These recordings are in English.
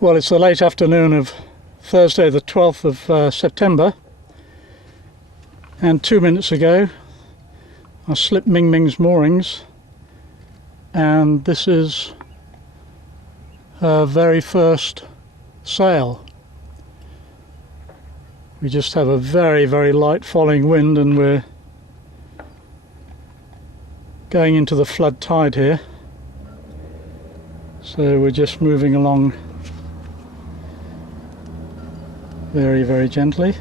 Well, it's the late afternoon of Thursday the 12th of September, and 2 minutes ago I slipped Mingming's moorings, and this is her very first sail. We just have a very, very light following wind, and we're going into the flood tide here, so we're just moving along very, very gently,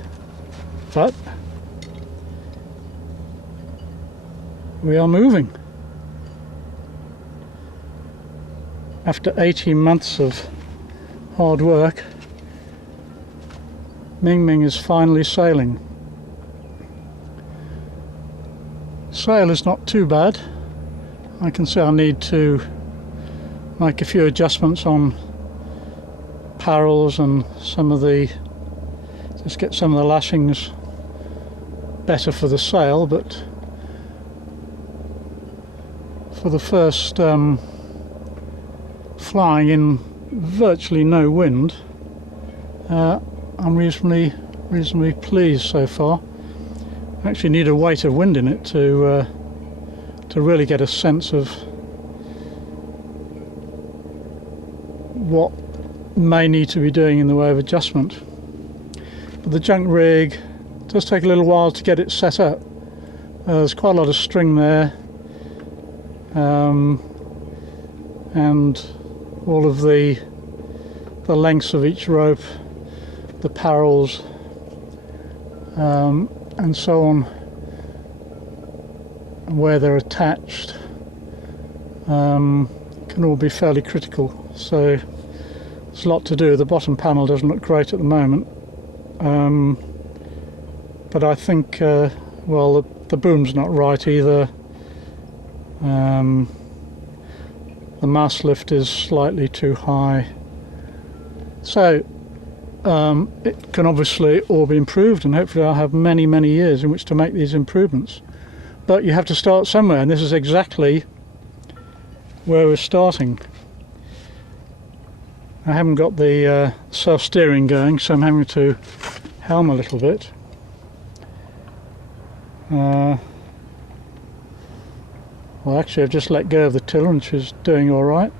but we are moving. After 18 months of hard work, Mingming is finally sailing. Sail is not too bad. I can say I need to make a few adjustments on parrels and just get some of the lashings better for the sail, but for the first flying in virtually no wind, I'm reasonably pleased so far. I actually need a weight of wind in it to really get a sense of what may need to be doing in the way of adjustment. But the junk rig does take a little while to get it set up. There's quite a lot of string there, and all of the lengths of each rope, the parrels, and so on, and where they're attached, can all be fairly critical. So there's a lot to do. The bottom panel doesn't look great at the moment, but I think well, the boom's not right either. The mast lift is slightly too high, so it can obviously all be improved, and hopefully I'll have many years in which to make these improvements. But you have to start somewhere, and this is exactly where we're starting. I haven't got the self-steering going, so I'm having to helm a little bit. Well, actually I've just let go of the tiller and she's doing all right.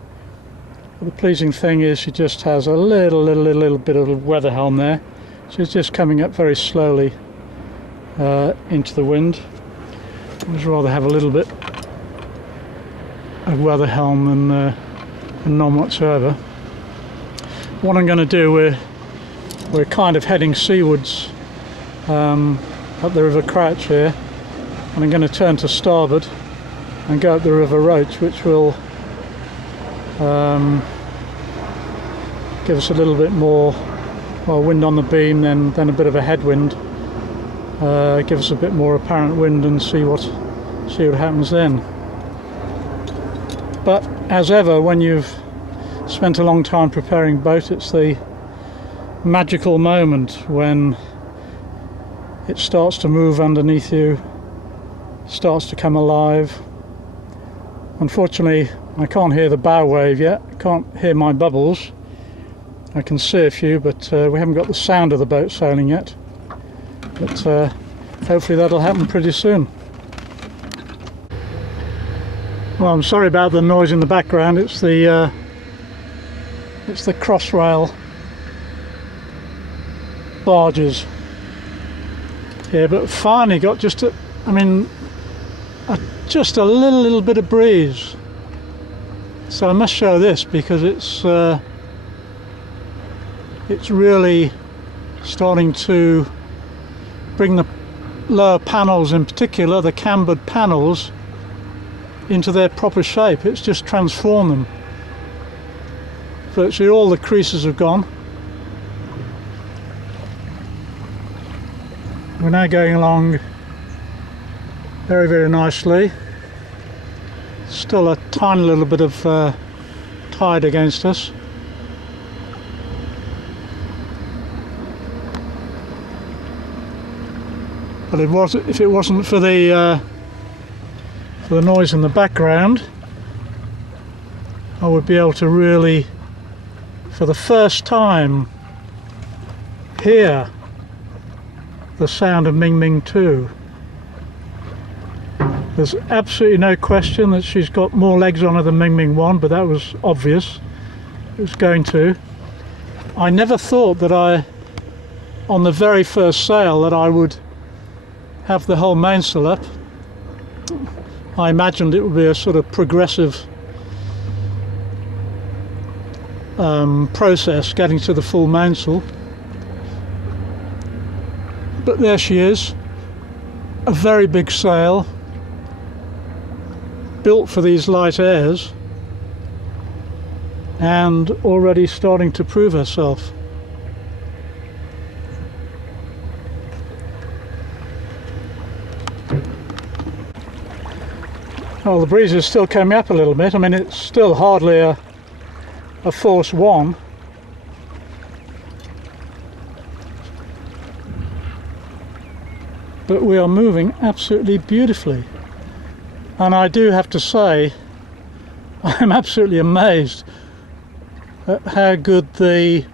But the pleasing thing is she just has a little bit of a weather helm there. She's just coming up very slowly into the wind. I'd rather have a little bit of weather helm than none whatsoever. What I'm going to do, we're kind of heading seawards up the River Crouch here, and I'm going to turn to starboard and go up the River Roach, which will give us a little bit more wind on the beam, then a bit of a headwind, give us a bit more apparent wind, and see what happens then. But as ever, when you've spent a long time preparing a boat, it's the magical moment when it starts to move underneath you, starts to come alive. Unfortunately, I can't hear the bow wave yet, I can't hear my bubbles. I can see a few, but we haven't got the sound of the boat sailing yet. But hopefully that'll happen pretty soon. Well, I'm sorry about the noise in the background. It's the Crossrail barges here, but finally got just a little bit of breeze. So I must show this, because it's really starting to bring the lower panels, in particular the cambered panels, into their proper shape. It's just transformed them. Virtually all the creases have gone. We're now going along very nicely. Still a tiny little bit of tide against us. But if it wasn't for the noise in the background, I would be able to really for the first time hear the sound of Mingming II. There's absolutely no question that she's got more legs on her than Mingming I, but that was obvious. It was going to. I never thought that on the very first sail, that I would have the whole mainsail up. I imagined it would be a sort of progressive process getting to the full mainsail. But there she is, a very big sail, built for these light airs, and already starting to prove herself. Well, the breeze is still coming up a little bit. I mean, it's still hardly a force 1. But we are moving absolutely beautifully. And I do have to say, I'm absolutely amazed at how good the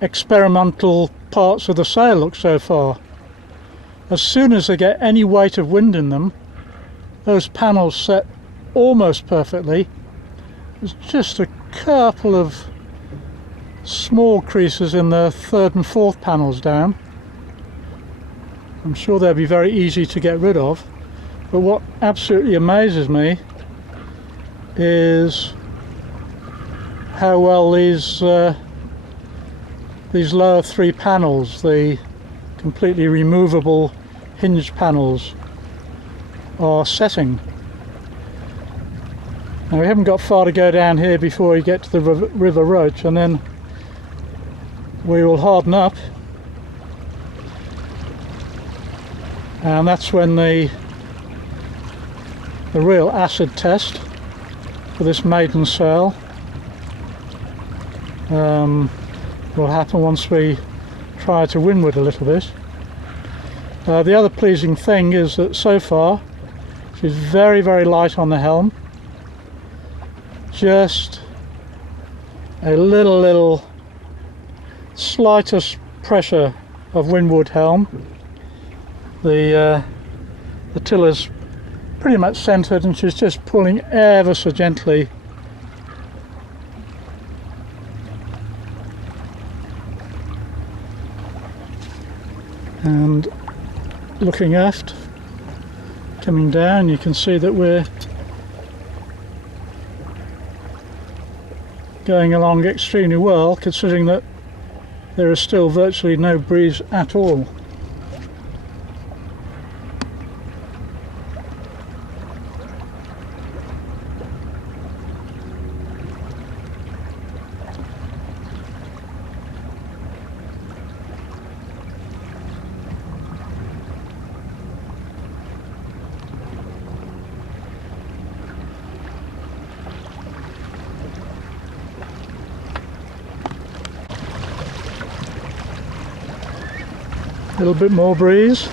experimental parts of the sail look so far. As soon as they get any weight of wind in them, those panels set almost perfectly. There's just a couple of small creases in the 3rd and 4th panels down. I'm sure they'll be very easy to get rid of. But what absolutely amazes me is how well these lower 3 panels, the completely removable hinge panels, are setting. Now we haven't got far to go down here before we get to the River Roach, and then we will harden up, and that's when the real acid test for this maiden sail will happen once we try to windward a little bit. The other pleasing thing is that so far she's very, very light on the helm. Just a little slightest pressure of windward helm. The tiller's pretty much centered, and she's just pulling ever so gently. And looking aft, coming down, you can see that we're going along extremely well, considering that there is still virtually no breeze at all. A little bit more breeze.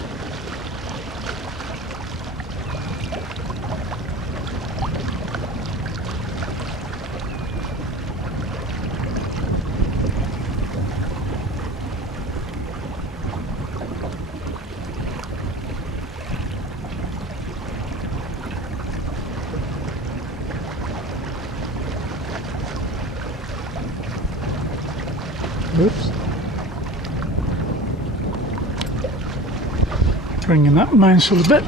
Oops. Bringing that mainsail a bit.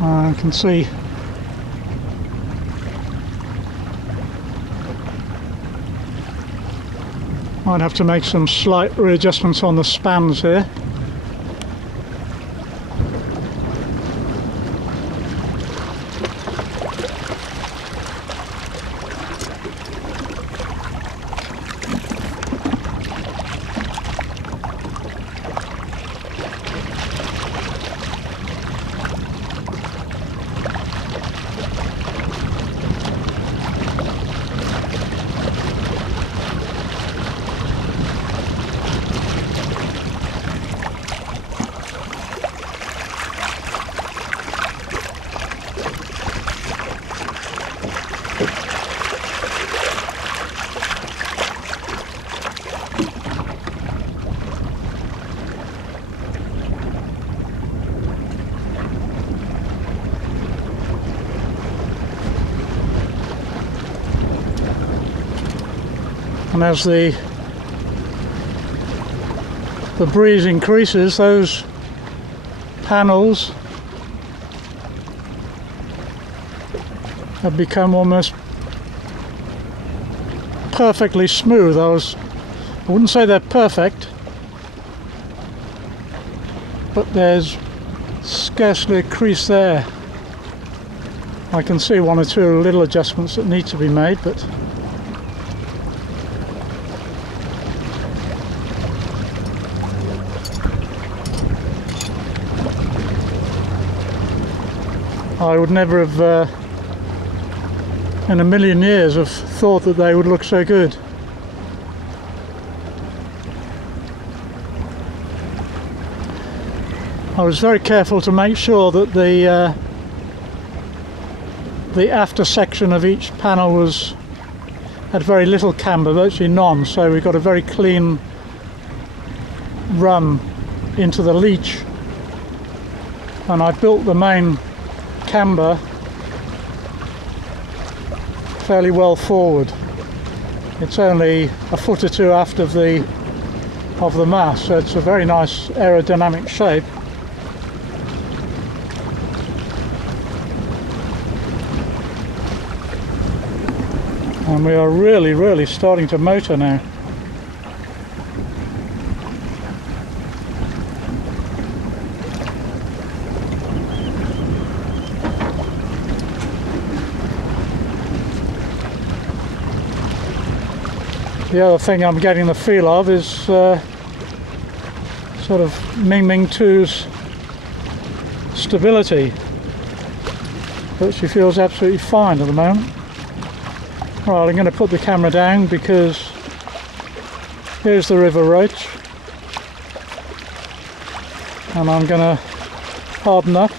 I can see might have to make some slight readjustments on the spans here. And as the breeze increases, those panels have become almost perfectly smooth. I wouldn't say they're perfect, but there's scarcely a crease there. I can see one or two little adjustments that need to be made, but I would never have in a million years have thought that they would look so good. I was very careful to make sure that the after section of each panel had very little camber, virtually none, so we got a very clean run into the leach, and I built the main camber fairly well forward. It's only a foot or two aft of the mast, so it's a very nice aerodynamic shape. And we are really starting to motor now. The other thing I'm getting the feel of is sort of Mingming II's stability, but she feels absolutely fine at the moment. Right, I'm going to put the camera down because here's the river roach, and I'm going to harden up,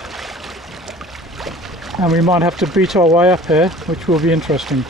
and we might have to beat our way up here, which will be interesting.